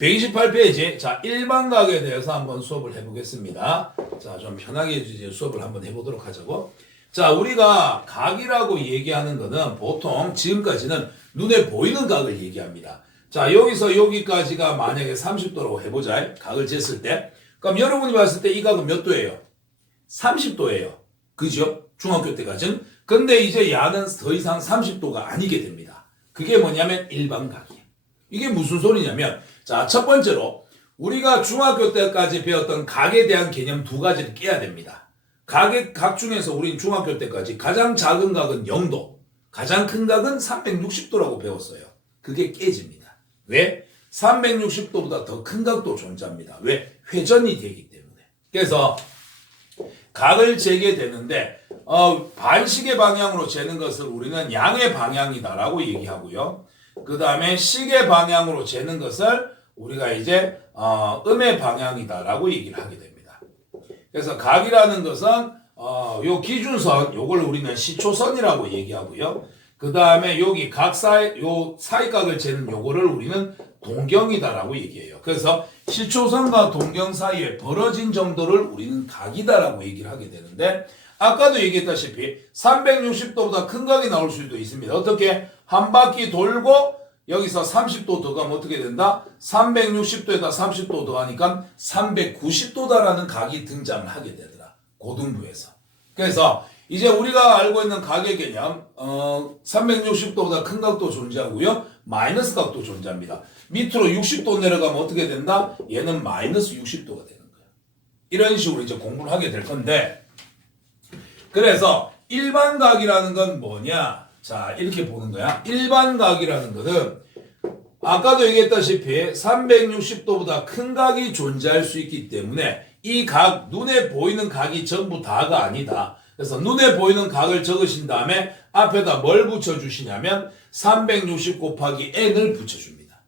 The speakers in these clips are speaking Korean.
128페이지. 자, 일반각에 대해서 한번 수업을 해보겠습니다. 자, 좀 편하게 이제 수업을 한번 해보도록 하자고. 자, 우리가 각이라고 얘기하는 거는 보통 지금까지는 눈에 보이는 각을 얘기합니다. 자, 여기서 여기까지가 만약에 30도라고 해보자. 각을 쟀을 때. 그럼 여러분이 봤을 때 이 각은 몇 도예요? 30도예요. 그죠? 중학교 때까지는. 근데 이제 야는 더 이상 30도가 아니게 됩니다. 그게 뭐냐면 일반각이에요. 이게 무슨 소리냐면, 자, 첫 번째로 우리가 중학교 때까지 배웠던 각에 대한 개념 두 가지를 깨야 됩니다. 각 중에서 우린 중학교 때까지 가장 작은 각은 0도, 가장 큰 각은 360도라고 배웠어요. 그게 깨집니다. 왜? 360도보다 더 큰 각도 존재합니다. 왜? 회전이 되기 때문에. 그래서 각을 재게 되는데 반시계 방향으로 재는 것을 우리는 양의 방향이다라고 얘기하고요. 그 다음에 시계 방향으로 재는 것을 우리가 이제 음의 방향이다라고 얘기를 하게 됩니다. 그래서 각이라는 것은 요 기준선, 요걸 우리는 시초선이라고 얘기하고요. 그 다음에 여기 각 사이, 요 사이각을 재는 요거를 우리는 동경이다라고 얘기해요. 그래서 시초선과 동경 사이에 벌어진 정도를 우리는 각이다라고 얘기를 하게 되는데, 아까도 얘기했다시피 360도보다 큰 각이 나올 수도 있습니다. 어떻게? 한 바퀴 돌고 여기서 30도 더 가면 어떻게 된다? 360도에다 30도 더 하니까 390도다라는 각이 등장을 하게 되더라. 고등부에서. 그래서 이제 우리가 알고 있는 각의 개념, 360도보다 큰 각도 존재하고요. 마이너스 각도 존재합니다. 밑으로 60도 내려가면 어떻게 된다? 얘는 마이너스 60도가 되는 거예요. 이런 식으로 이제 공부를 하게 될 건데, 그래서 일반각이라는 건 뭐냐? 자, 이렇게 보는 거야. 일반각이라는 것은 아까도 얘기했다시피 360도보다 큰 각이 존재할 수 있기 때문에 이 각, 눈에 보이는 각이 전부 다가 아니다. 그래서 눈에 보이는 각을 적으신 다음에 앞에다 뭘 붙여주시냐면 360 곱하기 n을 붙여줍니다.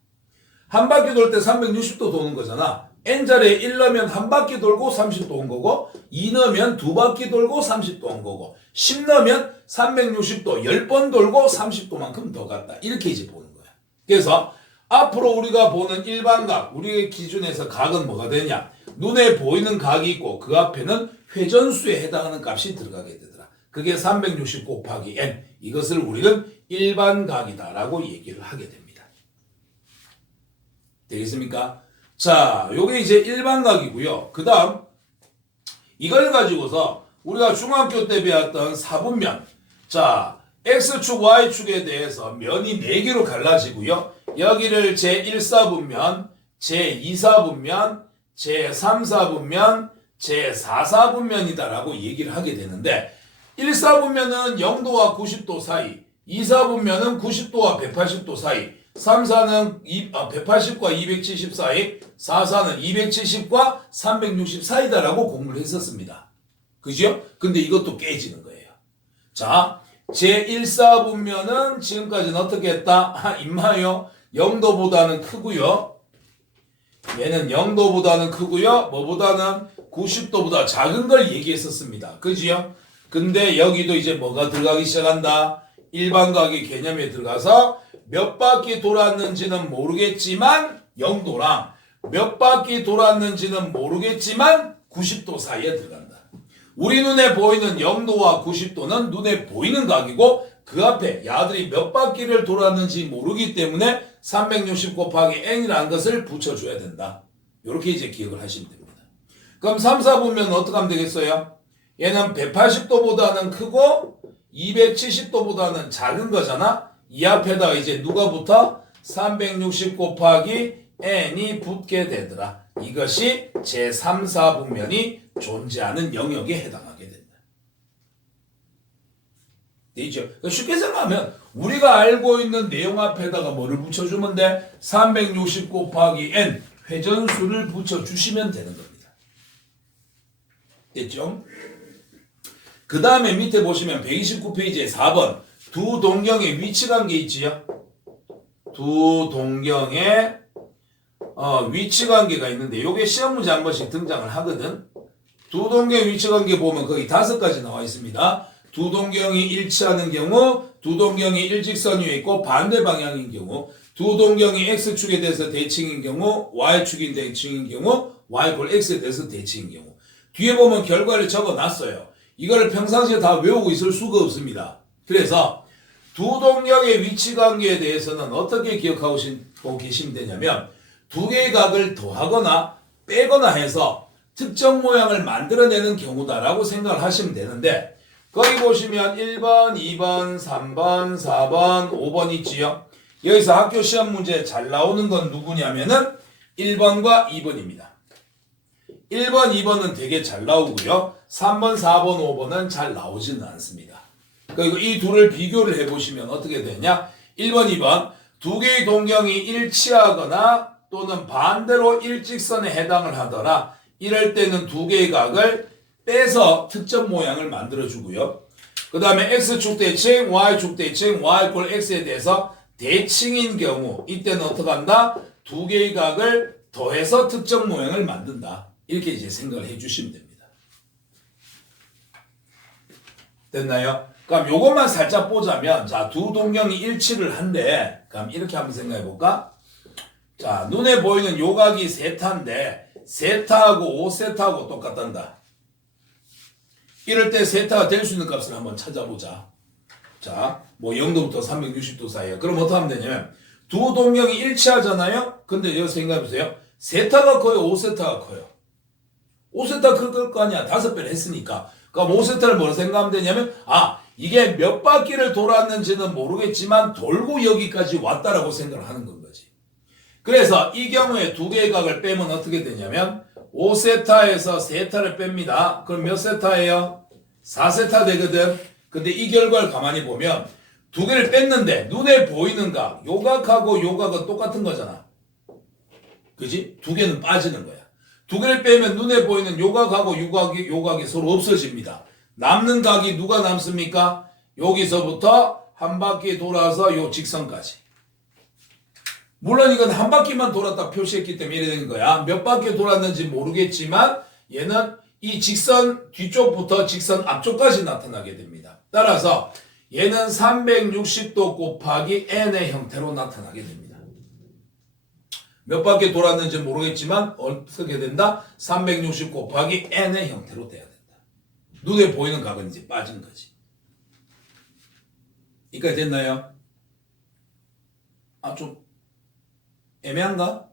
한 바퀴 돌 때 360도 도는 거잖아. n자리에 1 넣으면 한 바퀴 돌고 30도 온 거고, 2 넣으면 두 바퀴 돌고 30도 온 거고, 10 넣으면 360도 10번 돌고 30도만큼 더 갔다. 이렇게 이제 보는 거야. 그래서 앞으로 우리가 보는 일반각, 우리의 기준에서 각은 뭐가 되냐? 눈에 보이는 각이 있고 그 앞에는 회전수에 해당하는 값이 들어가게 되더라. 그게 360 곱하기 n. 이것을 우리는 일반각이다라고 얘기를 하게 됩니다. 되겠습니까? 자, 요게 이제 일반각이고요. 그 다음 이걸 가지고서 우리가 중학교 때 배웠던 사분면. 자, X축, Y축에 대해서 면이 4개로 갈라지고요. 여기를 제1사분면, 제2사분면, 제3사분면, 제4사분면이다라고 얘기를 하게 되는데, 1사분면은 0도와 90도 사이, 2사분면은 90도와 180도 사이, 3사는 180과 270 사이, 4사는 270과 360 사이다라고 공부를 했었습니다. 그죠? 근데 이것도 깨지는 거예요. 자, 제1사분면은 지금까지는 어떻게 했다? 임마요. 0도보다는 크고요. 얘는 0도보다는 크고요. 뭐보다는 90도보다 작은 걸 얘기했었습니다. 그지요? 근데 여기도 이제 뭐가 들어가기 시작한다? 일반각의 개념에 들어가서 몇 바퀴 돌았는지는 모르겠지만 0도랑 몇 바퀴 돌았는지는 모르겠지만 90도 사이에 들어간다. 우리 눈에 보이는 0도와 90도는 눈에 보이는 각이고 그 앞에 야들이 몇 바퀴를 돌았는지 모르기 때문에 360 곱하기 n이라는 것을 붙여줘야 된다. 이렇게 이제 기억을 하시면 됩니다. 그럼 3, 4분면 어떻게 하면 되겠어요? 얘는 180도보다는 크고 270도보다는 작은 거잖아. 이 앞에다가 이제 누가 붙어? 360 곱하기 n이 붙게 되더라. 이것이 제3, 4분면이 존재하는 영역에 해당하게 된다. 되죠? 쉽게 생각하면 우리가 알고 있는 내용 앞에다가 뭐를 붙여주면 돼? 360 곱하기 n 회전수를 붙여주시면 되는 겁니다. 됐죠? 그 다음에 밑에 보시면 129페이지에 4번 두 동경의 위치관계 있지요? 두 동경의 위치관계가 있는데 요게 시험 문제 한 번씩 등장을 하거든. 두 동경의 위치관계 보면 거기 5가지 나와 있습니다. 두 동경이 일치하는 경우, 두 동경이 일직선 위에 있고 반대 방향인 경우, 두 동경이 x축에 대해서 대칭인 경우, y축인 대칭인 경우, y = x에 대해서 대칭인 경우. 뒤에 보면 결과를 적어놨어요. 이걸 평상시에 다 외우고 있을 수가 없습니다. 그래서 두 동경의 위치 관계에 대해서는 어떻게 기억하고 계시면 되냐면 두 개의 각을 더하거나 빼거나 해서 특정 모양을 만들어내는 경우다라고 생각을 하시면 되는데 거기 보시면 1번, 2번, 3번, 4번, 5번 있지요. 여기서 학교 시험 문제에 잘 나오는 건 누구냐면은 1번과 2번입니다. 1번, 2번은 되게 잘 나오고요. 3번, 4번, 5번은 잘 나오지는 않습니다. 그리고 이 둘을 비교를 해보시면 어떻게 되냐? 1번, 2번 두 개의 동경이 일치하거나 또는 반대로 일직선에 해당을 하더라. 이럴 때는 두 개의 각을 빼서 특정 모양을 만들어주고요. 그 다음에 x축 대칭, y축 대칭, y = x에 대해서 대칭인 경우 이때는 어떻게 한다? 두 개의 각을 더해서 특정 모양을 만든다. 이렇게 이제 생각을 해주시면 됩니다. 됐나요? 그럼 요것만 살짝 보자면 자, 두 동경이 일치를 한데 그럼 이렇게 한번 생각해 볼까? 자, 눈에 보이는 요 각이 세타인데 세타하고 5세타하고 똑같단다. 이럴 때 세타가 될 수 있는 값을 한번 찾아보자. 자, 뭐 0도부터 360도 사이에. 그럼 어떻게 하면 되냐면 두 동경이 일치하잖아요. 근데 여기서 생각해 보세요. 세타가 커요, 5세타가 커요. 5세타 클 거 아니야. 5배를 했으니까. 그럼 5세타를 뭐로 생각하면 되냐면 이게 몇 바퀴를 돌았는지는 모르겠지만 돌고 여기까지 왔다라고 생각을 하는 건 거지. 그래서 이 경우에 두 개의 각을 빼면 어떻게 되냐면 5세타에서 세타를 뺍니다. 그럼 몇 세타예요? 4세타 되거든. 근데 이 결과를 가만히 보면 두 개를 뺐는데 눈에 보이는 각, 요 각하고 요 각은 똑같은 거잖아. 그지? 두 개는 빠지는 거야. 두 개를 빼면 눈에 보이는 요 각하고 요 각이 서로 없어집니다. 남는 각이 누가 남습니까? 여기서부터 한 바퀴 돌아서 요 직선까지. 물론 이건 한 바퀴만 돌았다 표시했기 때문에 이래 된 거야. 몇 바퀴 돌았는지 모르겠지만 얘는 이 직선 뒤쪽부터 직선 앞쪽까지 나타나게 됩니다. 따라서 얘는 360도 곱하기 n의 형태로 나타나게 됩니다. 몇 바퀴 돌았는지 모르겠지만 어떻게 된다? 360 곱하기 n의 형태로 돼야 된다. 눈에 보이는 각은 이제 빠진 거지. 이까지 됐나요? 좀 애매한가?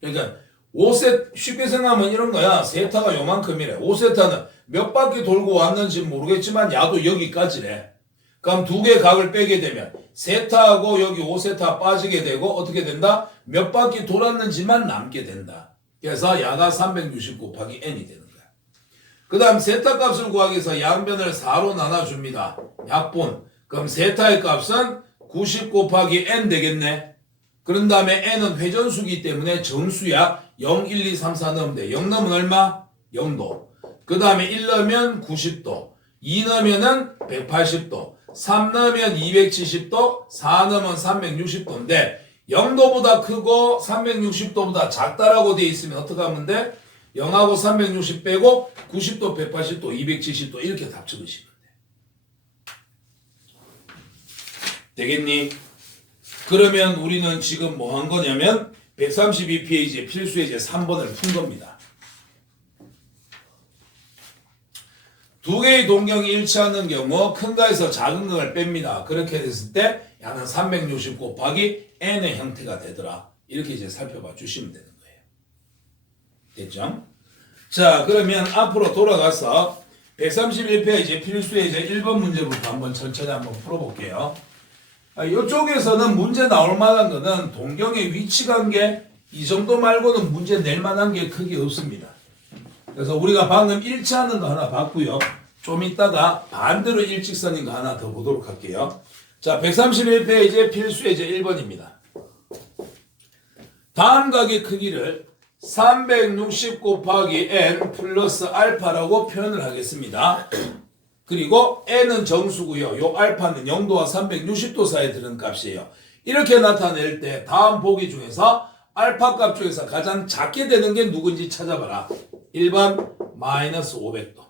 그러니까 5세 쉽게 생각하면 이런 거야. 세타가 요만큼이래. 5세타는 몇 바퀴 돌고 왔는지 모르겠지만 야도 여기까지래. 그럼 두 개의 각을 빼게 되면 세타하고 여기 5세타 빠지게 되고 어떻게 된다? 몇 바퀴 돌았는지만 남게 된다. 그래서 야가 360 곱하기 n이 되는 거야. 그 다음 세타 값을 구하기 위해서 양변을 4로 나눠줍니다. 약분. 그럼 세타의 값은 90 곱하기 n 되겠네. 그런 다음에 n은 회전수기 때문에 정수야. 0, 1, 2, 3, 4 넣으면 돼. 0 넣으면 얼마? 0도. 그 다음에 1 넣으면 90도. 2 넣으면 180도. 3 넣으면 270도. 4 넣으면 360도인데 0도보다 크고 360도보다 작다라고 돼 있으면 어떻게 하면 돼? 0하고 360 빼고 90도, 180도, 270도 이렇게 답 적으시면 돼. 되겠니? 그러면 우리는 지금 뭐 한 거냐면 132페이지의 필수예제 3번을 푼 겁니다. 두 개의 동경이 일치하는 경우 큰 가에서 작은 것을 뺍니다. 그렇게 됐을 때 야는 360 곱하기 n의 형태가 되더라. 이렇게 이제 살펴봐 주시면 되는 거예요. 됐죠? 자, 그러면 앞으로 돌아가서 131페이지 필수예제 1번 문제부터 한번 천천히 한번 풀어볼게요. 이쪽에서는 문제 나올 만한 거는 동경의 위치 관계 이 정도 말고는 문제 낼 만한 게 크게 없습니다. 그래서 우리가 방금 일치하는 거 하나 봤고요. 좀 이따가 반대로 일직선인 거 하나 더 보도록 할게요. 자, 131페이지의 필수예제 1번입니다. 다음 각의 크기를 360 곱하기 n 플러스 알파라고 표현을 하겠습니다. 그리고 n은 정수고요. 요 알파는 0도와 360도 사이에 드는 값이에요. 이렇게 나타낼 때 다음 보기 중에서 알파 값 중에서 가장 작게 되는 게 누군지 찾아봐라. 1번 마이너스 500도.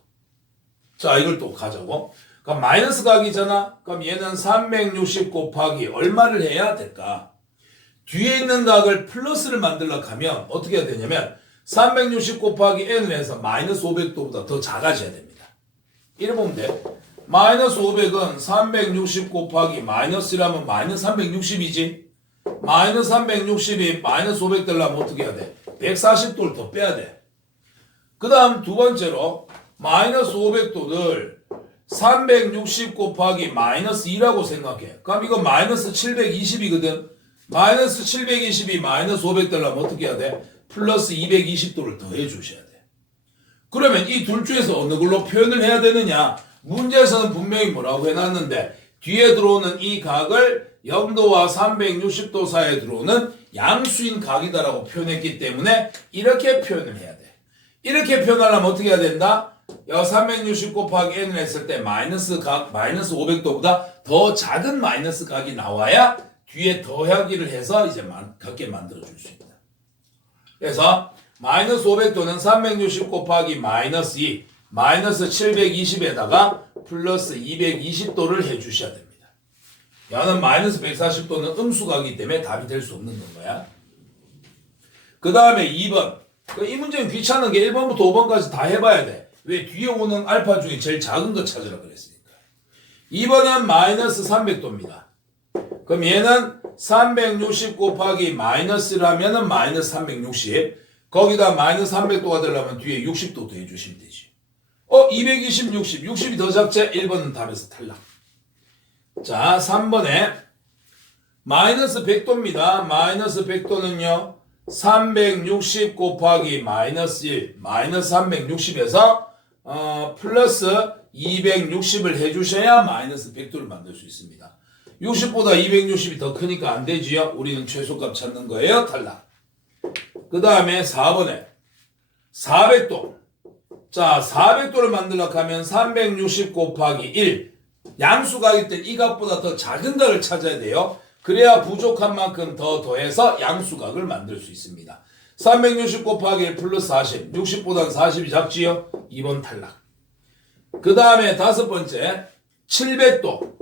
자, 이걸 또 가자고. 그럼 마이너스 각이잖아. 그럼 얘는 360 곱하기 얼마를 해야 될까? 뒤에 있는 각을 플러스를 만들려고 하면 어떻게 해야 되냐면 360 곱하기 n을 해서 마이너스 500도보다 더 작아져야 됩니다. 이래 보면 돼. 마이너스 500은 360 곱하기 마이너스라면 마이너스 360이지. 마이너스 360이 마이너스 500 되려면 어떻게 해야 돼? 140도를 더 빼야 돼. 그 다음 두 번째로 마이너스 500도를 360 곱하기 마이너스 2라고 생각해. 그럼 이거 마이너스 720이거든. 마이너스 720이 마이너스 500 되려면 어떻게 해야 돼? 플러스 220도를 더해 주셔야 돼. 그러면 이 둘 중에서 어느 걸로 표현을 해야 되느냐? 문제에서는 분명히 뭐라고 해놨는데 뒤에 들어오는 이 각을 0도와 360도 사이에 들어오는 양수인 각이다라고 표현했기 때문에 이렇게 표현을 해야 돼. 이렇게 표현하려면 어떻게 해야 된다? 360 곱하기 n을 했을 때 마이너스 각, 마이너스 500도보다 더 작은 마이너스 각이 나와야 뒤에 더하기를 해서 이제 같게 만들어줄 수 있다. 그래서 마이너스 500도는 360 곱하기 마이너스 2, 마이너스 720에다가 플러스 220도를 해주셔야 됩니다. 야는 마이너스 140도는 음수각이기 때문에 답이 될 수 없는 거야. 그 다음에 2번. 이 문제는 귀찮은 게 1번부터 5번까지 다 해봐야 돼. 왜? 뒤에 오는 알파 중에 제일 작은 거 찾으라 그랬으니까. 2번은 마이너스 300도입니다. 그럼 얘는 360 곱하기 마이너스라면은 마이너스 360. 거기다 마이너스 300도가 되려면 뒤에 60도 더해주시면 되지. 220, 60. 60이 더 작지? 1번은 답에서 탈락. 자, 3번에 마이너스 100도입니다. 마이너스 100도는요. 360 곱하기 마이너스 1, 마이너스 360에서 플러스 260을 해주셔야 마이너스 100도를 만들 수 있습니다. 60보다 260이 더 크니까 안 되지요. 우리는 최소값 찾는 거예요. 탈락. 그 다음에 4번에 400도. 자, 400도를 만들려고 하면 360 곱하기 1. 양수각일 때 이 각보다 더 작은 각을 찾아야 돼요. 그래야 부족한 만큼 더 더해서 양수각을 만들 수 있습니다. 360 곱하기 1 플러스 40. 60보다는 40이 작지요? 2번 탈락. 그 다음에 다섯 번째 700도.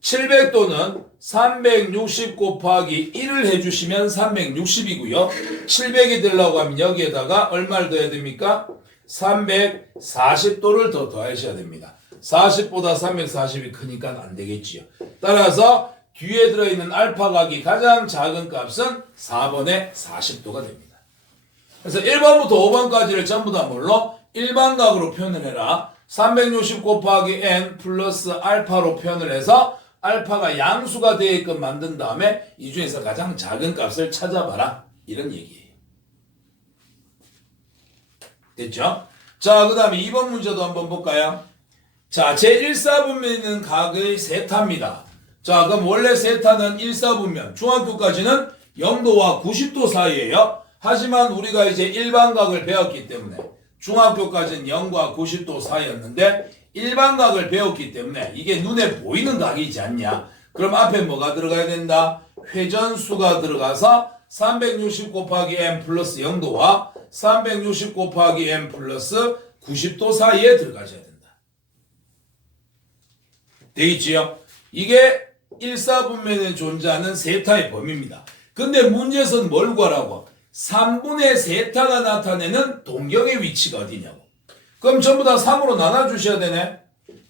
700도는 360 곱하기 1을 해주시면 360이고요. 700이 되려고 하면 여기에다가 얼마를 더해야 됩니까? 340도를 더 더하셔야 됩니다. 40보다 340이 크니까 안 되겠지요. 따라서 뒤에 들어있는 알파각이 가장 작은 값은 4번의 40도가 됩니다. 그래서 1번부터 5번까지를 전부 다 뭘로? 일반각으로 표현을 해라. 360 곱하기 n 플러스 알파로 표현을 해서 알파가 양수가 되게끔 만든 다음에 이 중에서 가장 작은 값을 찾아봐라. 이런 얘기예요. 됐죠? 자, 그 다음에 2번 문제도 한번 볼까요? 자, 제1사분면에 있는 각의 세타입니다. 자, 그럼 원래 세타는 1사분면, 중학교까지는 0도와 90도 사이에요. 하지만 우리가 이제 일반각을 배웠기 때문에 중학교까지는 0과 90도 사이였는데 일반각을 배웠기 때문에 이게 눈에 보이는 각이지 않냐. 그럼 앞에 뭐가 들어가야 된다? 회전수가 들어가서 360 곱하기 m 플러스 0도와 360 곱하기 m 플러스 90도 사이에 들어가셔야 된다. 되겠지요? 이게 1사분면에 존재하는 세타의 범위입니다. 근데 문제에서는 뭘 구하라고? 3분의 세타가 나타내는 동경의 위치가 어디냐고. 그럼 전부 다 3으로 나눠주셔야 되네.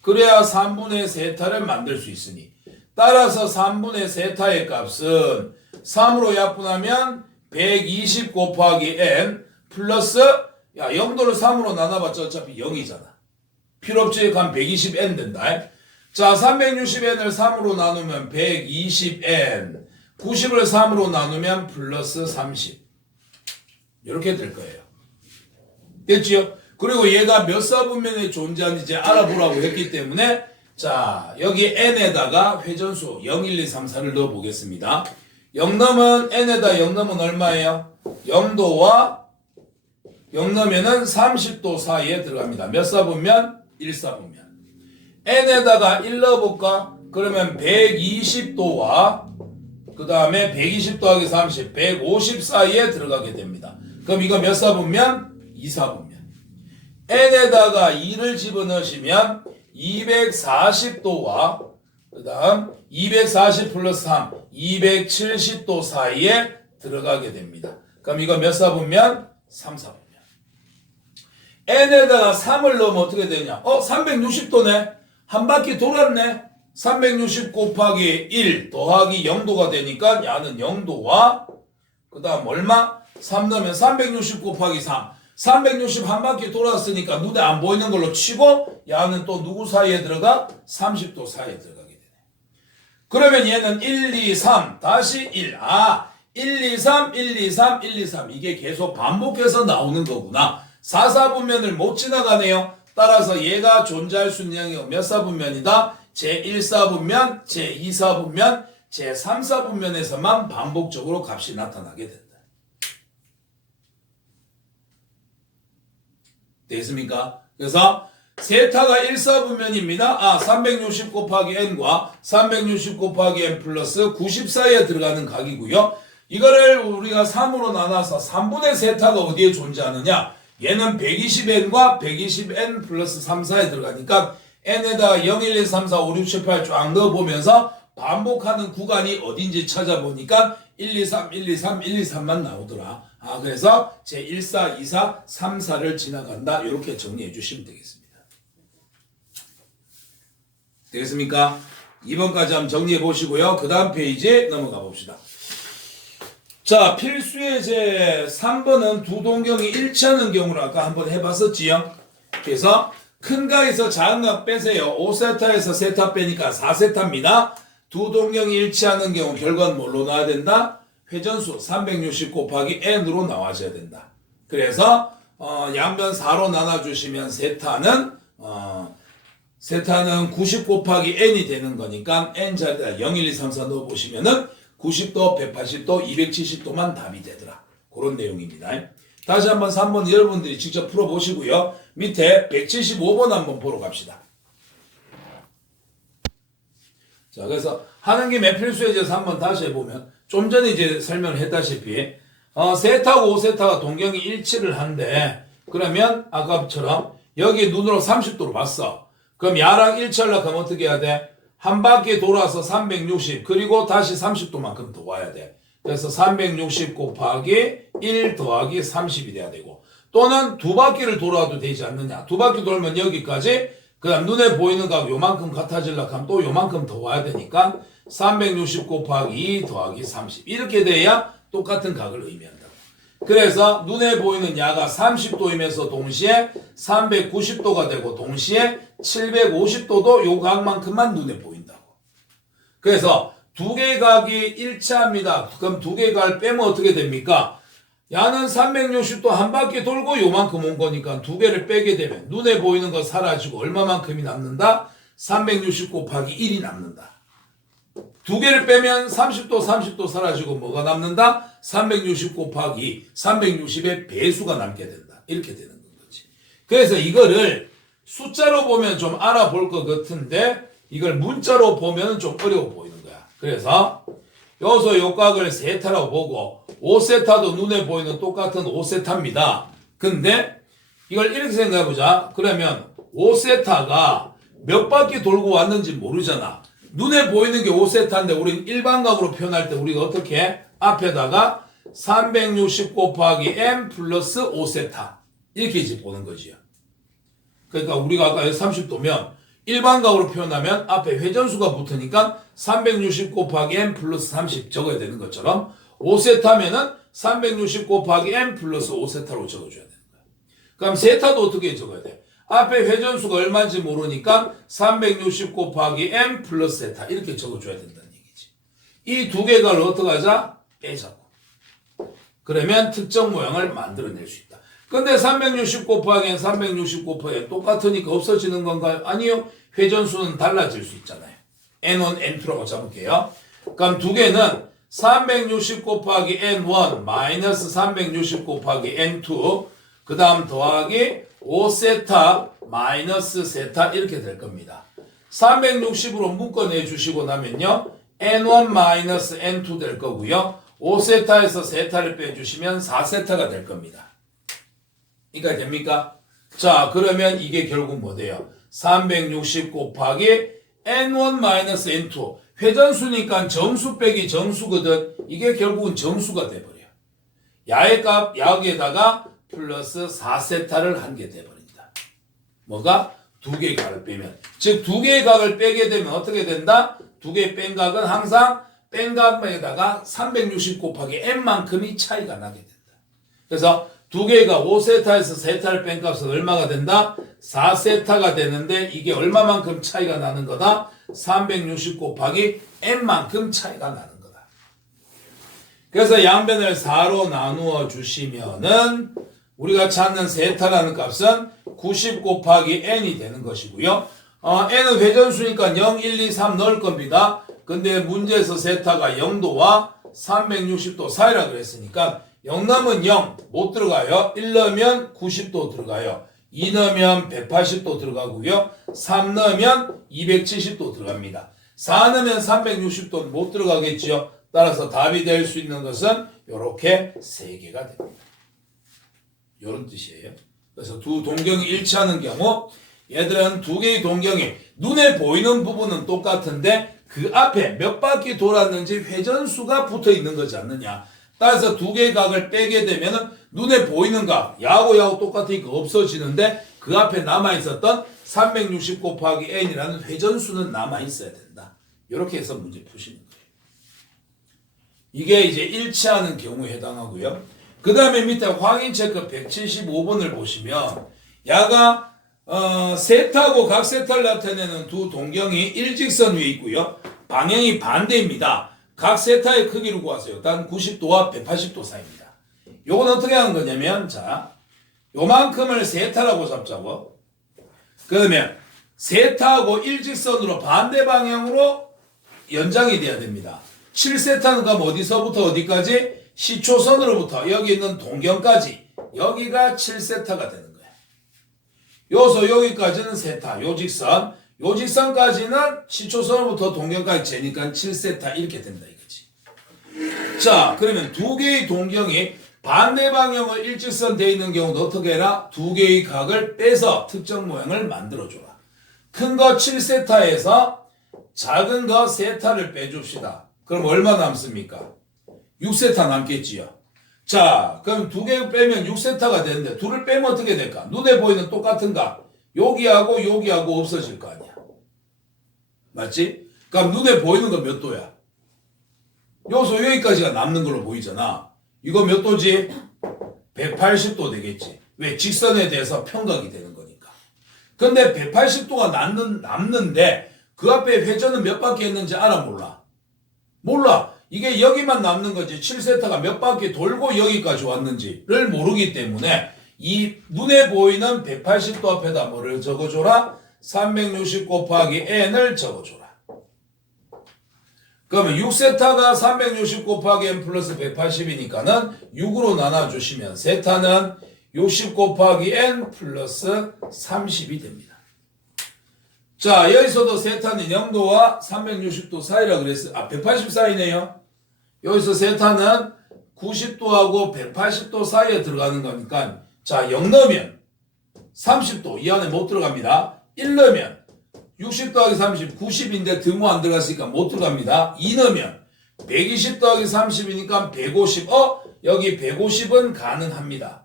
그래야 3분의 세타를 만들 수 있으니. 따라서 3분의 세타의 값은 3으로 약분하면 120 곱하기 n 플러스 0도를 3으로 나눠봤자 어차피 0이잖아. 필요 없지? 그럼 120n 된다. 자, 360n을 3으로 나누면 120n, 90을 3으로 나누면 플러스 30. 이렇게 될 거예요. 됐지요? 그리고 얘가 몇 사분면에 존재하는지 알아보라고 했기 때문에 자, 여기 n에다가 회전수 0, 1, 2, 3, 4를 넣어 보겠습니다. 0 넘은 n에다 0 넘은 얼마예요? 0도와 0 넘으면은 30도 사이에 들어갑니다. 몇 사분면? 1사분면. n에다가 1 넣어볼까? 그러면 120도와 그 다음에 120 더하기 30, 150 사이에 들어가게 됩니다. 그럼 이거 몇 사분면? 2사분면. n에다가 2를 집어넣으시면 240도와 그 다음 240 플러스 3, 270도 사이에 들어가게 됩니다. 그럼 이거 몇 사분면? 3사분면. n에다가 3을 넣으면 어떻게 되냐? 360도네? 한 바퀴 돌았네? 360 곱하기 1 더하기 0도가 되니까 야는 0도와 그 다음 얼마? 3 넣으면 360 곱하기 3. 360 한 바퀴 돌았으니까 눈에 안 보이는 걸로 치고 야는 또 누구 사이에 들어가? 30도 사이에 들어가게 되네. 그러면 얘는 1, 2, 3 다시 1. 1, 2, 3, 1, 2, 3, 1, 2, 3 이게 계속 반복해서 나오는 거구나. 4사분면을 못 지나가네요. 따라서 얘가 존재할 수 있는 영역은 몇 사분면이다? 제1사분면, 제2사분면, 제3사분면에서만 반복적으로 값이 나타나게 된다. 되겠습니까? 그래서 세타가 1사분면입니다. 360 곱하기 n과 360 곱하기 n 플러스 90 사이에 들어가는 각이고요. 이거를 우리가 3으로 나눠서 3분의 세타가 어디에 존재하느냐? 얘는 120n과 120n 플러스 3, 4에 들어가니까 n에다가 0, 1, 2, 3, 4, 5, 6, 7, 8 쫙 넣어보면서 반복하는 구간이 어딘지 찾아보니까 1, 2, 3, 1, 2, 3, 1, 2, 3만 나오더라. 그래서 제1, 4, 2, 4, 3, 4를 지나간다. 이렇게 정리해 주시면 되겠습니다. 되겠습니까? 2번까지 한번 정리해 보시고요. 그 다음 페이지 넘어가 봅시다. 자, 필수의 제 3번은 두 동경이 일치하는 경우를 아까 한번 해봤었지요. 그래서 큰 각에서 작은 각 빼세요. 5세타에서 세타 빼니까 4세타입니다. 두 동경이 일치하는 경우 결과는 뭘로 나와야 된다? 회전수 360 곱하기 n으로 나와줘야 된다. 그래서 양변 4로 나눠주시면 세타는 90 곱하기 n이 되는 거니까 n 자리에다 0, 1, 2, 3, 4 넣어보시면은 90도, 180도, 270도만 답이 되더라. 그런 내용입니다. 다시 한번 3번 여러분들이 직접 풀어보시고요. 밑에 175번 한번 보러 갑시다. 자, 그래서 하는 김에 필수의 제에서 한번 다시 해보면 좀 전에 이제 설명을 했다시피 세타하고 5세타가 동경이 일치를 한데 그러면 아까처럼 여기 눈으로 30도로 봤어. 그럼 야랑 일치하려고 하면 어떻게 해야 돼? 한 바퀴 돌아서 360 그리고 다시 30도만큼 더 와야 돼. 그래서 360 곱하기 1 더하기 30이 돼야 되고 또는 두 바퀴를 돌아도 되지 않느냐. 두 바퀴 돌면 여기까지 그 다음 눈에 보이는 각 요만큼 같아지려고 하면 또 요만큼 더 와야 되니까 360 곱하기 2 더하기 30 이렇게 돼야 똑같은 각을 의미한다. 그래서 눈에 보이는 야가 30도이면서 동시에 390도가 되고 동시에 750도도 요 각만큼만 눈에 보인다고. 그래서 두 개의 각이 일치합니다. 그럼 두 개의 각을 빼면 어떻게 됩니까? 야는 360도 한 바퀴 돌고 요만큼 온 거니까 두 개를 빼게 되면 눈에 보이는 거 사라지고 얼마만큼이 남는다? 360 곱하기 1이 남는다. 두 개를 빼면 30도 사라지고 뭐가 남는다? 360 곱하기 360의 배수가 남게 된다. 이렇게 되는 거지. 그래서 이거를 숫자로 보면 좀 알아볼 것 같은데 이걸 문자로 보면 좀 어려워 보이는 거야. 그래서 여기서 요 각을 세타라고 보고 5세타도 눈에 보이는 똑같은 5세타입니다. 근데 이걸 이렇게 생각해보자. 그러면 5세타가 몇 바퀴 돌고 왔는지 모르잖아. 눈에 보이는 게 5세타인데 우리는 일반각으로 표현할 때 우리가 어떻게 해? 앞에다가 360 곱하기 m 플러스 5세타 이렇게 이제 보는 거지요. 그러니까 우리가 아까 30도면 일반각으로 표현하면 앞에 회전수가 붙으니까 360 곱하기 m 플러스 30 적어야 되는 것처럼 5세타면은 360 곱하기 m 플러스 5세타로 적어줘야 되는 거야. 그럼 세타도 어떻게 적어야 돼? 앞에 회전수가 얼마인지 모르니까 360 곱하기 m 플러스 세타 이렇게 적어줘야 된다는 얘기지. 이 두 개를 어떻게 하자? 빼자고. 그러면 특정 모양을 만들어낼 수 있다. 근데 360 곱하기 n, 360 곱하기 n 똑같으니까 없어지는 건가요? 아니요. 회전수는 달라질 수 있잖아요. n1, n2라고 잡을게요. 그럼 두 개는 360 곱하기 n1 마이너스 360 곱하기 n2 그 다음 더하기 5세타 마이너스 세타 이렇게 될 겁니다. 360으로 묶어내 주시고 나면요. n1 마이너스 n2 될 거고요. 5세타에서 세타를 빼주시면 4세타가 될 겁니다. 이해가 됩니까? 자, 그러면 이게 결국 뭐 돼요? 360 곱하기 n1 마이너스 n2 회전수니까 정수 빼기 정수거든. 이게 결국은 정수가 돼버려. 야의 값, 야에다가 플러스 4세타를 한 개 돼버린다. 뭐가? 두 개의 각을 빼면. 즉, 두 개의 각을 빼게 되면 어떻게 된다? 두 개의 뺀 각은 항상 뺀 각에다가 360 곱하기 n만큼이 차이가 나게 된다. 그래서 두 개가 5세타에서 세타를 뺀 값은 얼마가 된다? 4세타가 되는데 이게 얼마만큼 차이가 나는 거다? 360 곱하기 n만큼 차이가 나는 거다. 그래서 양변을 4로 나누어 주시면은 우리가 찾는 세타라는 값은 90 곱하기 n이 되는 것이고요. n은 회전수니까 0, 1, 2, 3 넣을 겁니다. 근데 문제에서 세타가 0도와 360도 사이라 그랬으니까 0 넣으면 0 못 들어가요. 1 넣으면 90도 들어가요. 2 넣으면 180도 들어가고요. 3 넣으면 270도 들어갑니다. 4 넣으면 360도 못 들어가겠죠. 따라서 답이 될 수 있는 것은 이렇게 3개가 됩니다. 이런 뜻이에요. 그래서 두 동경이 일치하는 경우 얘들은 두 개의 동경이 눈에 보이는 부분은 똑같은데 그 앞에 몇 바퀴 돌았는지 회전수가 붙어 있는 거지 않느냐. 따라서 두 개의 각을 빼게 되면 눈에 보이는 각, 야하고 똑같으니까 없어지는데 그 앞에 남아있었던 360 곱하기 n이라는 회전수는 남아있어야 된다. 이렇게 해서 문제 푸시는 거예요. 이게 이제 일치하는 경우에 해당하고요. 그 다음에 밑에 확인 체크 175번을 보시면 야가 세타하고 각세타를 나타내는 두 동경이 일직선 위에 있고요. 방향이 반대입니다. 각 세타의 크기를 구하세요. 단 90도와 180도 사이입니다. 요건 어떻게 하는 거냐면 자, 요만큼을 세타라고 잡자고. 그러면 세타하고 일직선으로 반대 방향으로 연장이 돼야 됩니다. 7세타는 그럼 어디서부터 어디까지? 시초선으로부터 여기 있는 동경까지 여기가 7세타가 되는 거예요. 여기서 여기까지는 세타, 요직선. 요직선까지는 시초선으로부터 동경까지 재니까 7세타 이렇게 된다 이거지. 자, 그러면 두 개의 동경이 반대 방향을 일직선 되어 있는 경우도 어떻게 해라? 두 개의 각을 빼서 특정 모양을 만들어줘라. 큰 거 7세타에서 작은 거 세타를 빼줍시다. 그럼 얼마 남습니까? 6세타 남겠지요. 자, 그럼 두 개 빼면 6세타가 되는데 둘을 빼면 어떻게 될까? 눈에 보이는 똑같은 각. 여기하고 여기하고 없어질 거 아니야. 맞지? 그럼 눈에 보이는 건 몇 도야? 여기서 여기까지가 남는 걸로 보이잖아. 이거 몇 도지? 180도 되겠지. 왜? 직선에 대해서 평각이 되는 거니까. 근데 180도가 남는데 그 앞에 회전은 몇 바퀴 했는지 알아 몰라? 몰라. 이게 여기만 남는 거지 7세타가 몇 바퀴 돌고 여기까지 왔는지를 모르기 때문에 이 눈에 보이는 180도 앞에다 뭐를 적어줘라? 360 곱하기 n을 적어줘라. 그러면 6세타가 360 곱하기 n 플러스 180이니까는 6으로 나눠주시면 세타는 60 곱하기 n 플러스 30이 됩니다. 자, 여기서도 세타는 0도와 360도 사이라 그랬어요. 180 사이네요. 여기서 세타는 90도하고 180도 사이에 들어가는 거니까 자, 0 넣으면 30도 이 안에 못 들어갑니다. 1 넣으면 60 더하기 30, 90인데 등호 안 들어갔으니까 못 들어갑니다. 2 넣으면 120 더하기 30이니까 150. 여기 150은 가능합니다.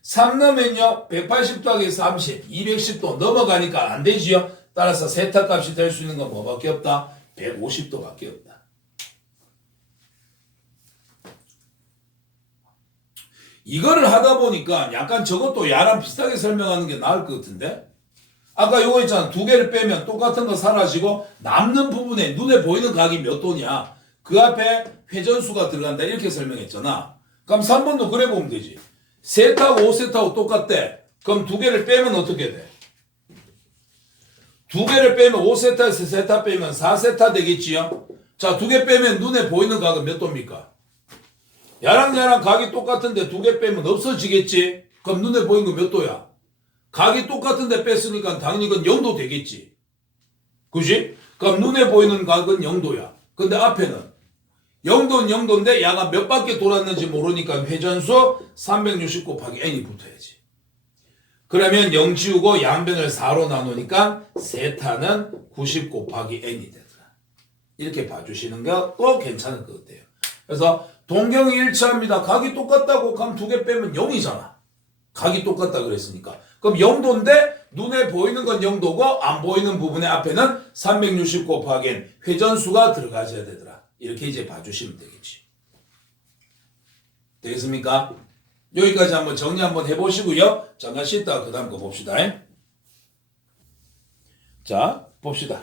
3 넣으면요, 180 더하기 30, 210도 넘어가니까 안 되지요. 따라서 세타 값이 될 수 있는 건 뭐밖에 없다? 150도밖에 없다. 이거를 하다 보니까 약간 저것도 야랑 비슷하게 설명하는 게 나을 것 같은데? 아까 요거 있잖아. 두 개를 빼면 똑같은 거 사라지고 남는 부분에 눈에 보이는 각이 몇 도냐? 그 앞에 회전수가 들어간다. 이렇게 설명했잖아. 그럼 3번도 그래 보면 되지. 세타하고 5세타하고 똑같대. 그럼 두 개를 빼면 어떻게 돼? 두 개를 빼면 5세타에서 세타 빼면 4세타 되겠지요? 자, 두 개 빼면 눈에 보이는 각은 몇 도입니까? 야랑 각이 똑같은데 두 개 빼면 없어지겠지? 그럼 눈에 보이는 거 몇 도야? 각이 똑같은데 뺐으니까 당연히 이건 0도 되겠지. 그지? 그럼 눈에 보이는 각은 0도야. 근데 앞에는 0도는 0도인데 야가 몇 바퀴 돌았는지 모르니까 회전수 360 곱하기 n이 붙어야지. 그러면 0 지우고 양변을 4로 나누니까 세타는 90 곱하기 n이 되더라. 이렇게 봐주시는 것도 괜찮을 것 같아요. 그래서 동경이 일치합니다. 각이 똑같다고 감 2개 빼면 0이잖아. 각이 똑같다 그랬으니까. 그럼 0도인데 눈에 보이는 건 0도고 안 보이는 부분의 앞에는 360 곱하기 회전수가 들어가줘야 되더라. 이렇게 이제 봐주시면 되겠지. 되겠습니까? 여기까지 한번 정리 한번 해보시고요. 잠깐 쉬다가 그 다음 거 봅시다. 자, 봅시다.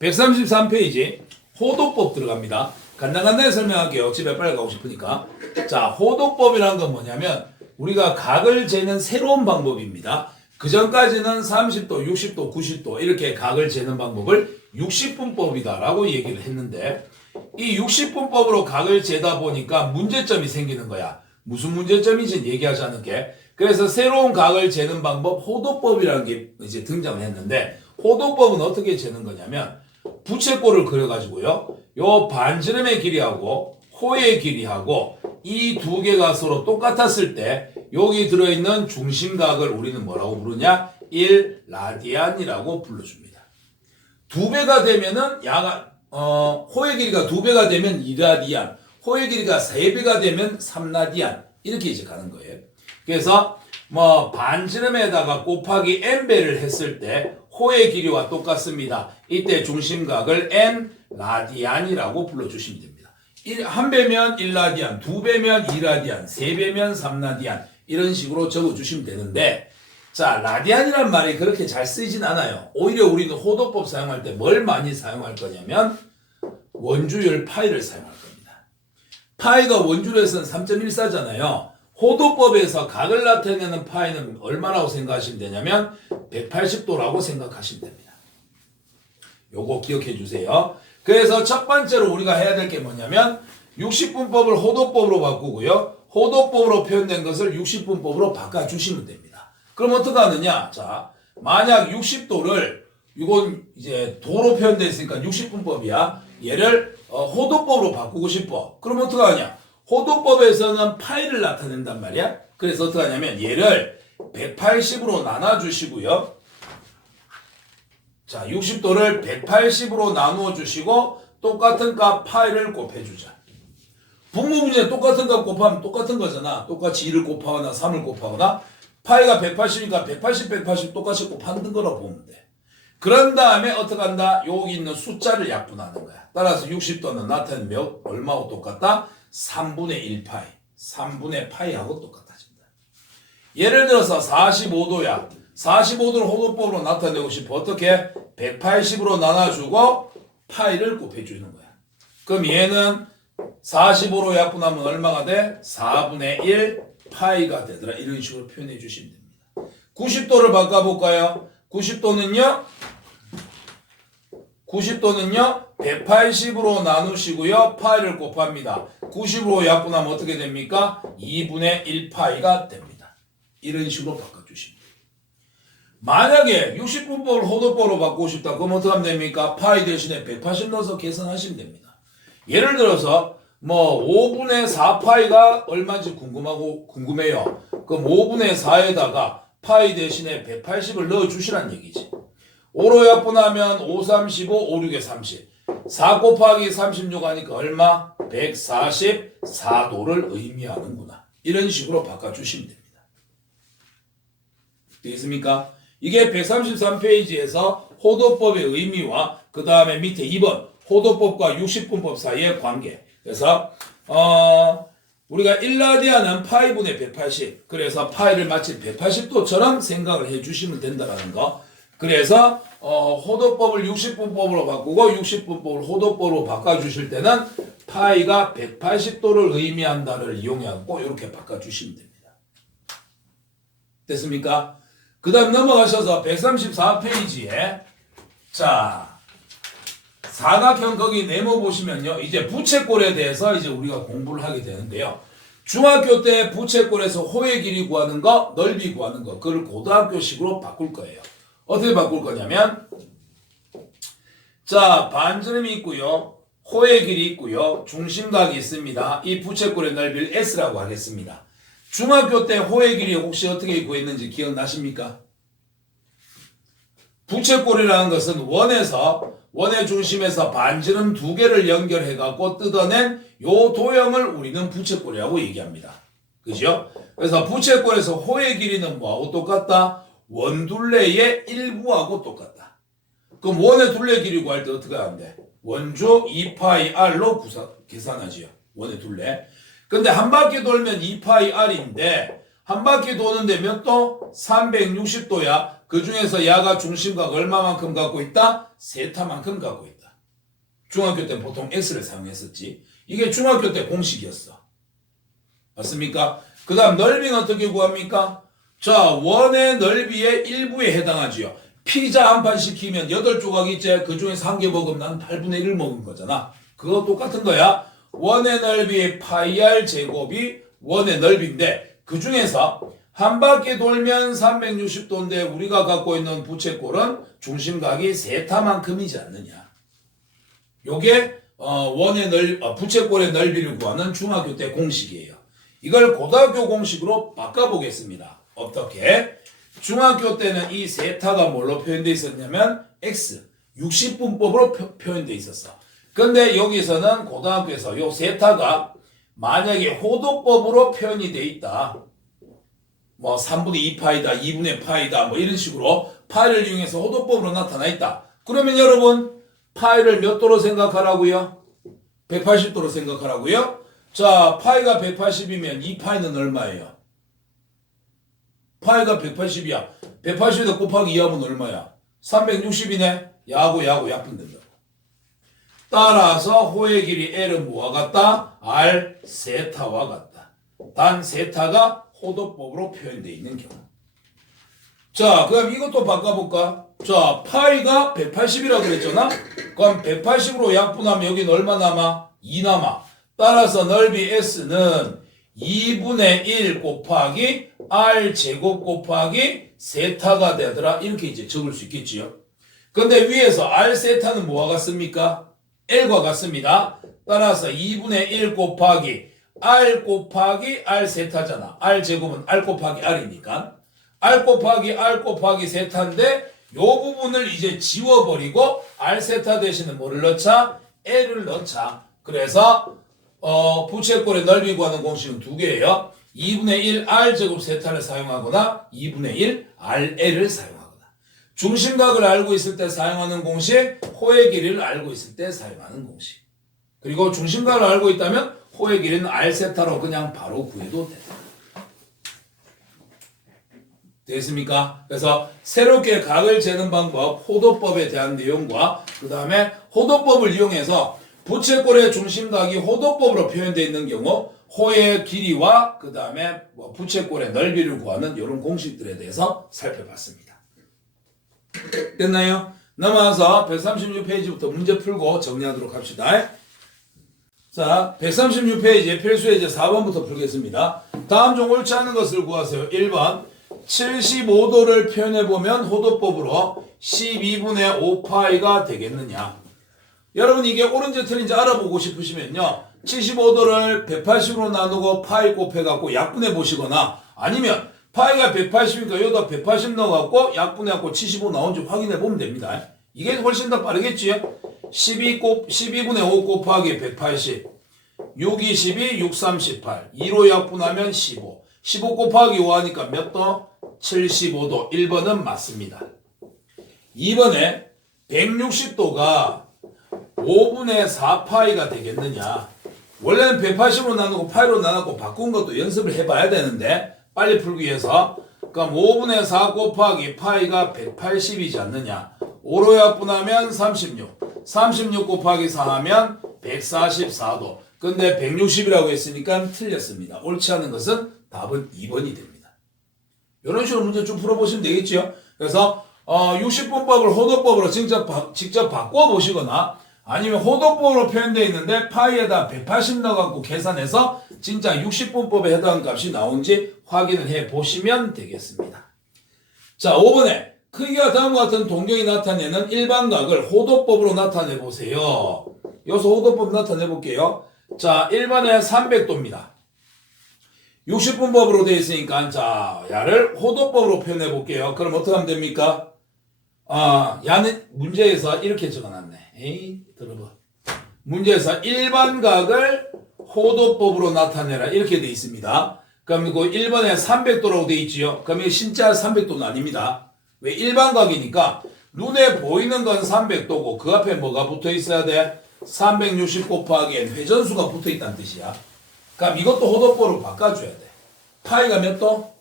133페이지 호도법 들어갑니다. 간단간단히 설명할게요. 집에 빨리 가고 싶으니까. 자, 호도법이라는 건 뭐냐면 우리가 각을 재는 새로운 방법입니다. 그 전까지는 30도, 60도, 90도 이렇게 각을 재는 방법을 60분법이다 라고 얘기를 했는데 이 60분법으로 각을 재다 보니까 문제점이 생기는 거야. 무슨 문제점인지 얘기하지 않을게. 그래서 새로운 각을 재는 방법 호도법이라는 게 이제 등장을 했는데 호도법은 어떻게 재는 거냐면 부채꼴을 그려가지고요. 요 반지름의 길이하고 호의 길이하고 이 두 개가 서로 똑같았을 때 여기 들어있는 중심각을 우리는 뭐라고 부르냐? 1라디안이라고 불러줍니다. 2배가 되면은 호의 길이가 2배가 되면 2라디안, 호의 길이가 3배가 되면 3라디안 이렇게 이제 가는 거예요. 그래서 뭐 반지름에다가 곱하기 n배를 했을 때 호의 길이와 똑같습니다. 이때 중심각을 n 라디안이라고 불러주시면 됩니다. 1배면 1라디안, 2배면 2라디안, 3배면 3라디안 이런 식으로 적어주시면 되는데 자, 라디안이란 말이 그렇게 잘 쓰이진 않아요. 오히려 우리는 호도법 사용할 때 뭘 많이 사용할 거냐면 원주율 파이를 사용할 겁니다. 파이가 원주율에서는 3.14잖아요. 호도법에서 각을 나타내는 파이는 얼마라고 생각하시면 되냐면 180도라고 생각하시면 됩니다. 요거 기억해 주세요. 그래서 첫 번째로 우리가 해야 될 게 뭐냐면 60분법을 호도법으로 바꾸고요. 호도법으로 표현된 것을 60분법으로 바꿔주시면 됩니다. 그럼 어떻게 하느냐? 자, 만약 60도를 이건 이제 도로 표현되어 있으니까 60분법이야. 얘를 호도법으로 바꾸고 싶어. 그럼 어떻게 하냐? 호도법에서는 파이를 나타낸단 말이야. 그래서 어떻게 하냐면 얘를 180으로 나눠주시고요. 자, 60도를 180으로 나누어 주시고 똑같은 값 파이를 곱해주자. 분모문제 똑같은 값 곱하면 똑같은 거잖아. 똑같이 2를 곱하거나 3을 곱하거나 파이가 180이니까 180, 180 똑같이 곱하는 거라고 보면 돼. 그런 다음에 어떻게 한다? 여기 있는 숫자를 약분하는 거야. 따라서 60도는 나타내면 얼마하고 똑같다? 3분의 1 파이. 3분의 파이하고 똑같아진다. 예를 들어서 45도야. 45도를 호도법으로 나타내고 싶어. 어떻게? 180으로 나눠주고 파이를 곱해주는 거야. 그럼 얘는 45로 약분하면 얼마가 돼? 4분의 1 파이가 되더라. 이런 식으로 표현해 주시면 됩니다. 90도를 바꿔볼까요? 90도는요 180으로 나누시고요. 파이를 곱합니다. 90으로 약분하면 어떻게 됩니까? 2분의 1 파이가 됩니다. 이런 식으로 바꿔주시면 됩니다. 만약에 60분법을 호도법으로 바꾸고 싶다. 그럼 어떻게 하면 됩니까? 파이 대신에 180 넣어서 계산하시면 됩니다. 예를 들어서 뭐 5분의 4 파이가 얼마인지 궁금해요. 그럼 5분의 4에다가 파이 대신에 180을 넣어주시란 얘기지. 5로 약분하면 5, 35, 5, 6에 30. 4 곱하기 36 하니까 얼마? 144도를 의미하는구나. 이런 식으로 바꿔주시면 됩니다. 되겠습니까? 이게 133페이지에서 호도법의 의미와 그 다음에 밑에 2번 호도법과 60분법 사이의 관계. 그래서 우리가 1라디안은 파이분의 180. 그래서 파이를 마치 180도처럼 생각을 해주시면 된다는 거. 그래서 호도법을 60분법으로 바꾸고 60분법을 호도법으로 바꿔주실 때는 파이가 180도를 의미한다를 이용해갖고 이렇게 바꿔주시면 됩니다. 됐습니까? 그 다음 넘어가셔서 134페이지에 자 사각형 거기 네모 보시면요. 이제 부채꼴에 대해서 이제 우리가 공부를 하게 되는데요. 중학교 때 부채꼴에서 호의 길이 구하는 거, 넓이 구하는 거, 그걸 고등학교식으로 바꿀 거예요. 어떻게 바꿀 거냐면 자 반지름이 있고요. 호의 길이 있고요. 중심각이 있습니다. 이 부채꼴의 넓이를 S라고 하겠습니다. 중학교 때 호의 길이 혹시 어떻게 구했는지 기억나십니까? 부채꼴이라는 것은 원의 중심에서 반지름 두 개를 연결해 갖고 뜯어낸 요 도형을 우리는 부채꼴이라고 얘기합니다. 그죠? 그래서 부채꼴에서 호의 길이는 뭐하고 똑같다? 원둘레의 일부하고 똑같다. 그럼 원의 둘레 길이 구할 때 어떻게 하는데? 원주 2파이 r로 계산하지요. 원의 둘레. 근데 한 바퀴 돌면 2파이 r인데 한 바퀴 도는데 몇 도? 360도야. 그 중에서 야가 중심각 얼마만큼 갖고 있다? 세타만큼 갖고 있다. 중학교 때 보통 x를 사용했었지. 이게 중학교 때 공식이었어. 맞습니까? 그 다음 넓이는 어떻게 구합니까? 자, 원의 넓이의 일부에 해당하지요. 피자 한 판 시키면 8조각 있지. 그 중에서 한 개 먹으면 난 8분의 1 먹은 거잖아. 그거 똑같은 거야. 원의 넓이 파이 r 제곱이 원의 넓이인데 그 중에서 한 바퀴 돌면 360도인데 우리가 갖고 있는 부채꼴은 중심각이 세타만큼이지 않느냐. 요게 부채꼴의 넓이를 구하는 중학교 때 공식이에요. 이걸 고등학교 공식으로 바꿔보겠습니다. 어떻게? 중학교 때는 이 세타가 뭘로 표현되어 있었냐면 x 60분법으로 표현되어 있었어. 근데 여기서는 고등학교에서 요 세타가 만약에 호도법으로 표현이 돼 있다. 뭐 3분의 2파이다, 2분의 파이다, 뭐 이런 식으로 파이를 이용해서 호도법으로 나타나 있다. 그러면 여러분 파이를 몇 도로 생각하라고요? 180도로 생각하라고요? 자, 파이가 180이면 2파이는 얼마예요? 파이가 180이야. 180에다 곱하기 2하면 얼마야? 360이네. 야하고 약분된다. 따라서 호의 길이 L은 뭐와 같다? R 세타와 같다. 단 세타가 호도법으로 표현되어 있는 경우. 자, 그럼 이것도 바꿔볼까? 자, 파이가 180이라고 그랬잖아? 그럼 180으로 약분하면 여기는 얼마 남아? 2 남아. 따라서 넓이 S는 2분의 1 곱하기 R 제곱 곱하기 세타가 되더라. 이렇게 이제 적을 수 있겠지요. 근데 위에서 R 세타는 뭐와 같습니까? L과 같습니다. 따라서 2분의 1 곱하기 R 곱하기 R 세타잖아. R 제곱은 R 곱하기 R이니까. R 곱하기 세타인데 요 부분을 이제 지워버리고 R 세타 대신에 뭐를 넣자? L을 넣자. 그래서 부채꼴의 넓이 구하는 공식은 두 개예요. 2분의 1 R 제곱 세타를 사용하거나 2분의 1 RL을 사용하거나. 중심각을 알고 있을 때 사용하는 공식, 호의 길이를 알고 있을 때 사용하는 공식. 그리고 중심각을 알고 있다면 호의 길이는 R 세타로 그냥 바로 구해도 된다. 되겠습니까? 그래서 새롭게 각을 재는 방법, 호도법에 대한 내용과 그 다음에 호도법을 이용해서 부채꼴의 중심각이 호도법으로 표현되어 있는 경우 호의 길이와 그 다음에 부채꼴의 넓이를 구하는 이런 공식들에 대해서 살펴봤습니다. 됐나요? 넘어와서 136페이지부터 문제 풀고 정리하도록 합시다. 자, 136페이지 필수의 이제 4번부터 풀겠습니다. 다음 중 옳지 않은 것을 구하세요. 1번 75도를 표현해보면 호도법으로 12분의 5파이가 되겠느냐. 여러분 이게 옳은지 틀린지 알아보고 싶으시면요. 75도를 180으로 나누고 파이 곱해갖고 약분해 보시거나 아니면 파이가 180이니까 여기다 180 넣어갖고 약분해갖고 75 나온지 확인해 보면 됩니다. 이게 훨씬 더 빠르겠지요? 12분의 5 곱하기 180 6, 22, 6, 38 2로 약분하면 15 15 곱하기 5 하니까 몇 도? 75도 1번은 맞습니다. 2번에 160도가 5분의 4파이가 되겠느냐. 원래는 180으로 나누고 파이로 나누고 바꾼 것도 연습을 해봐야 되는데 빨리 풀기 위해서 그럼 5분의 4 곱하기 파이가 180이지 않느냐. 5로 약분하면 36 곱하기 4 하면 144도. 근데 160이라고 했으니까 틀렸습니다. 옳지 않은 것은 답은 2번이 됩니다. 이런 식으로 문제 좀 풀어보시면 되겠죠. 그래서 60분법을 호도법으로 직접 바꿔보시거나 아니면 호도법으로 표현되어 있는데 파이에다 180 넣어갖고 계산해서 진짜 60분법에 해당하는 값이 나온지 확인을 해보시면 되겠습니다. 자, 5번에 크기가 다음과 같은 동경이 나타내는 일반각을 호도법으로 나타내보세요. 여기서 호도법 나타내볼게요. 자, 1번에 300도입니다. 60분법으로 되어 있으니까 자, 야를 호도법으로 표현해볼게요. 그럼 어떻게 하면 됩니까? 야는 문제에서 이렇게 적어놨네. 에이, 들어봐. 문제에서 일반각을 호도법으로 나타내라. 이렇게 돼 있습니다. 그럼 그 1번에 300도라고 돼 있지요. 그럼 이게 진짜 300도는 아닙니다. 왜? 일반각이니까 눈에 보이는 건 300도고 그 앞에 뭐가 붙어 있어야 돼? 360 곱하기 n 회전수가 붙어 있다는 뜻이야. 그럼 이것도 호도법으로 바꿔줘야 돼. 파이가 몇 도?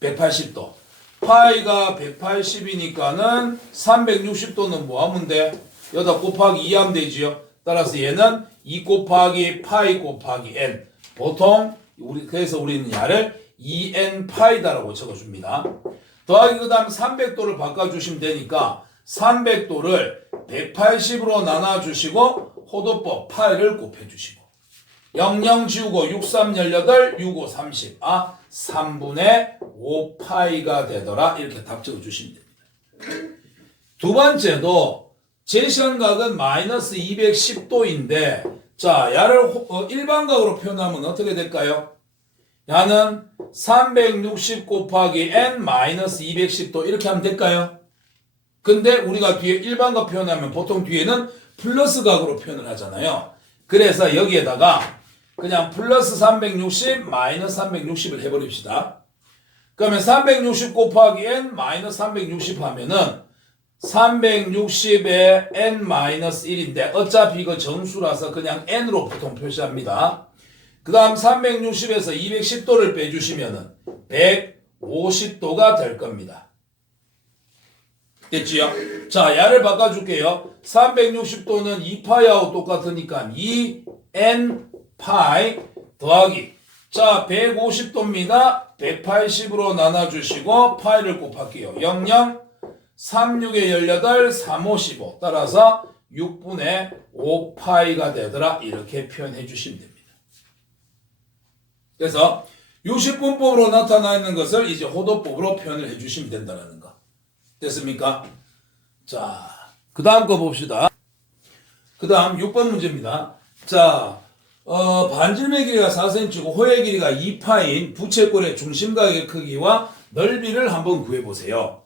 180도. 파이가 180이니까는 360도는 뭐 하면 돼? 여기다 곱하기 2 하면 되지요. 따라서 얘는 2 곱하기 파이 곱하기 n. 보통 그래서 우리는 야를 2n 파이다라고 적어줍니다. 더하기 그 다음 300도를 바꿔주시면 되니까 300도를 180으로 나눠주시고 호도법 파이를 곱해주시고 00 지우고 63, 18, 65, 30. 3분의 5 파이가 되더라. 이렇게 답 적어주시면 됩니다. 두 번째도 제시한각은 마이너스 210도인데 자, 야를 일반각으로 표현하면 어떻게 될까요? 야는 360 곱하기 n 마이너스 210도 이렇게 하면 될까요? 근데 우리가 뒤에 일반각 표현하면 보통 뒤에는 플러스 각으로 표현을 하잖아요. 그래서 여기에다가 그냥 플러스 360 마이너스 360을 해버립시다. 그러면 360 곱하기 n 마이너스 360 하면은 360에 n-1인데 어차피 이거 정수라서 그냥 n으로 보통 표시합니다. 그 다음 360에서 210도를 빼주시면은 150도가 될 겁니다. 됐지요? 자, 야를 바꿔줄게요. 360도는 2파이하고 똑같으니까 2n파이 더하기 자, 150도입니다. 180으로 나눠주시고 파이를 곱할게요. 00 36에 18, 3, 5, 15 따라서 6분의 5파이가 되더라. 이렇게 표현해 주시면 됩니다. 그래서 유식분법으로 나타나 있는 것을 이제 호도법으로 표현을 해 주시면 된다는 거. 됐습니까? 자, 그 다음 거 봅시다. 그 다음 6번 문제입니다. 자, 반지름의 길이가 4cm고 호의 길이가 2파인 부채꼴의 중심각의 크기와 넓이를 한번 구해보세요.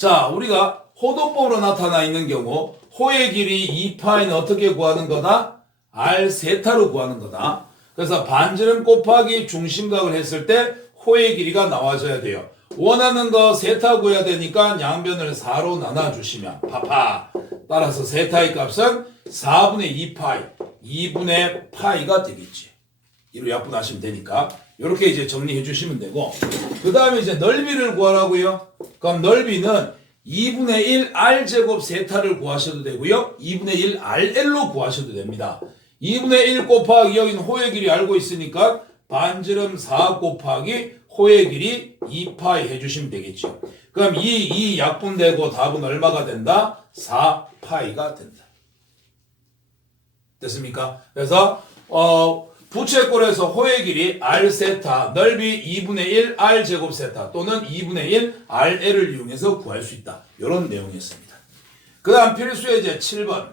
자, 우리가 호도법으로 나타나 있는 경우 호의 길이 2파이는 어떻게 구하는 거다? r 세타로 구하는 거다. 그래서 반지름 곱하기 중심각을 했을 때 호의 길이가 나와줘야 돼요. 원하는 거 세타 구해야 되니까 양변을 4로 나눠주시면 파파. 따라서 세타의 값은 4분의 2파이, 2분의 파이가 되겠지. 이로 약분하시면 되니까 이렇게 이제 정리해 주시면 되고 그 다음에 이제 넓이를 구하라고요. 그럼 넓이는 2분의 1 r제곱 세타를 구하셔도 되고요. 2분의 1 rl로 구하셔도 됩니다. 2분의 1 곱하기 여기는 호의 길이 알고 있으니까 반지름 4 곱하기 호의 길이 2파이 해주시면 되겠죠. 그럼 이 약분되고 답은 얼마가 된다? 4파이가 된다. 됐습니까? 그래서 부채꼴에서 호의 길이 r세타, 넓이 2분의 1 r제곱 세타 또는 2분의 1 rl을 이용해서 구할 수 있다. 이런 내용이었습니다. 그 다음 필수예제 7번.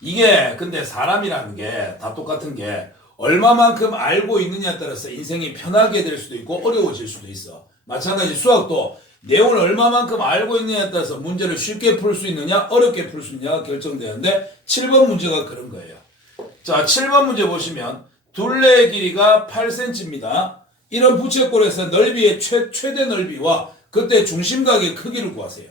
이게 근데 사람이라는 게 다 똑같은 게 얼마만큼 알고 있느냐에 따라서 인생이 편하게 될 수도 있고 어려워질 수도 있어. 마찬가지 수학도 내용을 얼마만큼 알고 있느냐에 따라서 문제를 쉽게 풀 수 있느냐 어렵게 풀 수 있느냐가 결정되는데 7번 문제가 그런 거예요. 자, 7번 문제 보시면 둘레의 길이가 8cm입니다. 이런 부채꼴에서 넓이의 최대 넓이와 그때 중심각의 크기를 구하세요.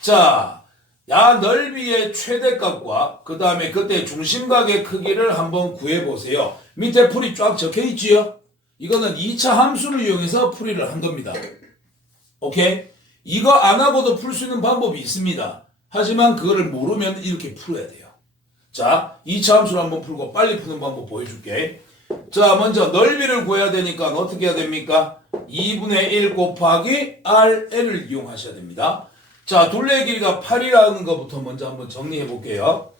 자, 야 넓이의 최대값과 그 다음에 그때 중심각의 크기를 한번 구해보세요. 밑에 풀이 쫙 적혀있지요? 이거는 2차 함수를 이용해서 풀이를 한 겁니다. 오케이? 이거 안 하고도 풀 수 있는 방법이 있습니다. 하지만 그거를 모르면 이렇게 풀어야 돼요. 자, 2차 함수를 한번 풀고 빨리 푸는 방법 보여줄게. 자, 먼저 넓이를 구해야 되니까 어떻게 해야 됩니까? 2분의 1 곱하기 RL을 이용하셔야 됩니다. 자, 둘레의 길이가 8이라는 것부터 먼저 한번 정리해 볼게요.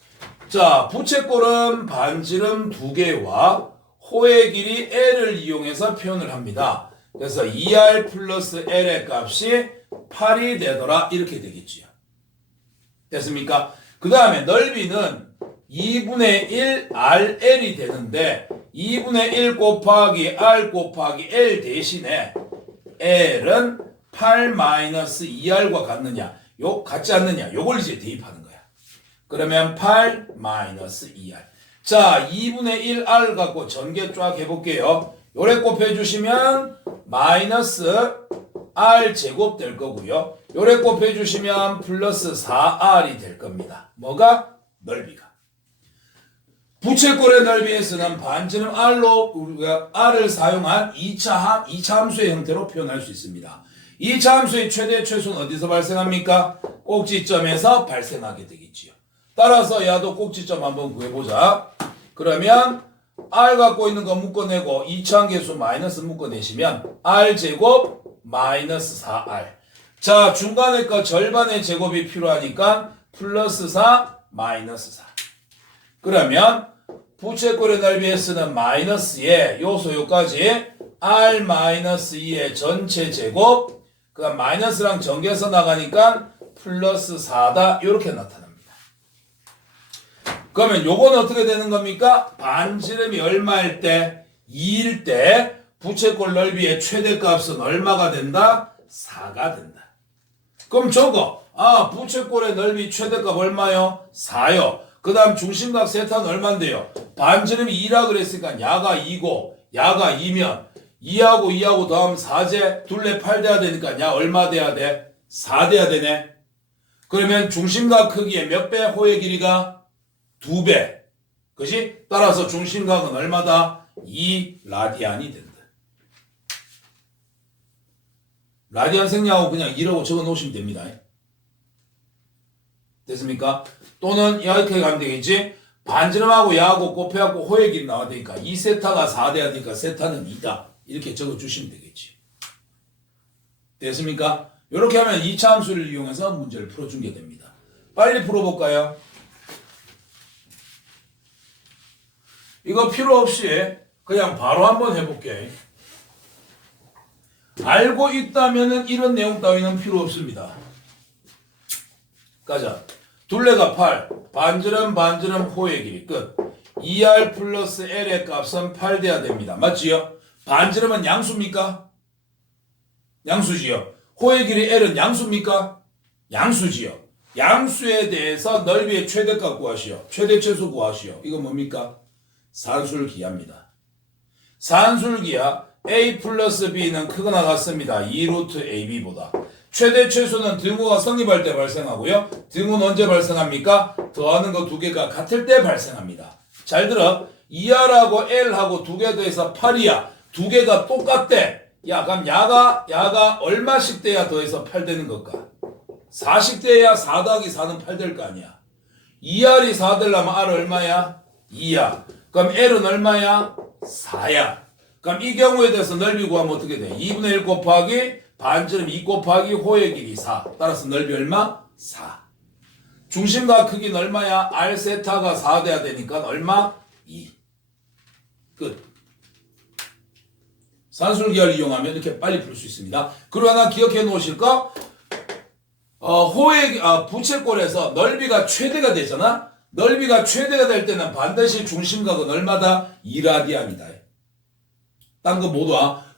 자, 부채꼴은 반지름 2개와 호의 길이 L을 이용해서 표현을 합니다. 그래서 2R 플러스 L의 값이 8이 되더라. 이렇게 되겠지요. 됐습니까? 그 다음에 넓이는 2분의 1 RL이 되는데 2분의 1 곱하기 R 곱하기 L 대신에 L은 8-2R과 같느냐. 요 같지 않느냐? 요걸 이제 대입하는 거야. 그러면 8 마이너스 2r. 자, 2분의 1r 갖고 전개 쫙 해볼게요. 요래 곱해주시면 마이너스 r 제곱 될 거고요. 요래 곱해주시면 플러스 4r이 될 겁니다. 뭐가? 넓이가. 부채꼴의 넓이에 쓰는 반지름 r로 우리가 r을 사용한 2차 함수의 형태로 표현할 수 있습니다. 2차 함수의 최대 최소는 어디서 발생합니까? 꼭지점에서 발생하게 되겠지요. 따라서 야도 꼭지점 한번 구해보자. 그러면 r 갖고 있는 거 묶어내고 2차 함계수 마이너스 묶어내시면 r 제곱 마이너스 4r. 자, 중간에 거 절반의 제곱이 필요하니까 플러스 4 마이너스 4. 그러면 부채꼴의 넓이에 쓰는 마이너스의 요소요까지 r 마이너스 2의 전체 제곱, 그 다음 마이너스랑 전개해서 나가니까 플러스 4다 이렇게 나타납니다. 그러면 요건 어떻게 되는 겁니까? 반지름이 얼마일 때? 2일 때 부채꼴 넓이의 최대값은 얼마가 된다? 4가 된다. 그럼 저거 부채꼴의 넓이 최대값 얼마요? 4요. 그 다음 중심각 세타는 얼만데요? 반지름이 2라 그랬으니까 야가 2고 야가 2면 2하고 2하고 더하면 4제 둘레 8 돼야 되니까 야 얼마 돼야 돼? 4 돼야 되네. 그러면 중심각 크기의 몇 배? 호의 길이가 2배. 그치? 따라서 중심각은 얼마다? 2라디안이 된다. 라디안 생략하고 그냥 2라고 적어 놓으시면 됩니다. 됐습니까? 또는 이렇게 가면 되겠지? 반지름하고 야하고 곱해갖고 호의 길이 나와야 되니까 2세타가 4 돼야 되니까 세타는 2다. 이렇게 적어주시면 되겠지. 됐습니까? 이렇게 하면 2차 함수를 이용해서 문제를 풀어준 게 됩니다. 빨리 풀어볼까요? 이거 필요 없이 그냥 바로 한번 해볼게. 알고 있다면은 이런 내용 따위는 필요 없습니다. 가자. 둘레가 8, 반지름 호의 길이 끝. 2r 플러스 l의 값은 8 돼야 됩니다. 맞지요? 반지름은 양수입니까? 양수지요. 호의 길이 l은 양수입니까? 양수지요. 양수에 대해서 넓이의 최대값 구하시오. 최대 최소 구하시오. 이거 뭡니까? 산술기하입니다. 산술기하 a 플러스 b는 크거나 같습니다. 2루트 ab보다. 최대 최소는 등호가 성립할 때 발생하고요. 등호는 언제 발생합니까? 더하는 거 두 개가 같을 때 발생합니다. 잘 들어. 2r하고 l하고 두 개 더해서 8이야. 두 개가 똑같대. 야, 그럼 야가 얼마씩 돼야 더해서 8 되는 걸까? 4씩 돼야 4 더하기 4는 8 될 거 아니야. 2r이 4 되려면 r 얼마야? 2야. 그럼 l은 얼마야? 4야. 그럼 이 경우에 대해서 넓이 구하면 어떻게 돼? 2분의 1 곱하기 반지름 2 곱하기 호의 길이 4. 따라서 넓이 얼마? 4. 중심각 크기는 얼마야? r 세타가 4 돼야 되니까 얼마? 2. 끝. 산술기하를 이용하면 이렇게 빨리 풀 수 있습니다. 그리고 하나 기억해 놓으실 거, 부채꼴에서 넓이가 최대가 되잖아? 넓이가 최대가 될 때는 반드시 중심각은 얼마다? 2라디안이다. 딴 거 모두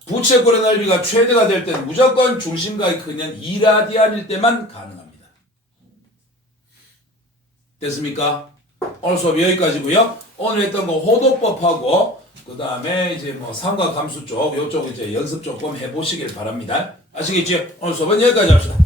부채꼴의 넓이가 최대가 될 때는 무조건 중심각이 크면 2라디안일 때만 가능합니다. 됐습니까? 오늘 수업 여기까지고요. 오늘 했던 거 호도법하고 그 다음에 이제 뭐 삼각함수 쪽 요쪽 이제 연습 조금 해보시길 바랍니다. 아시겠죠? 오늘 수업은 여기까지 합시다.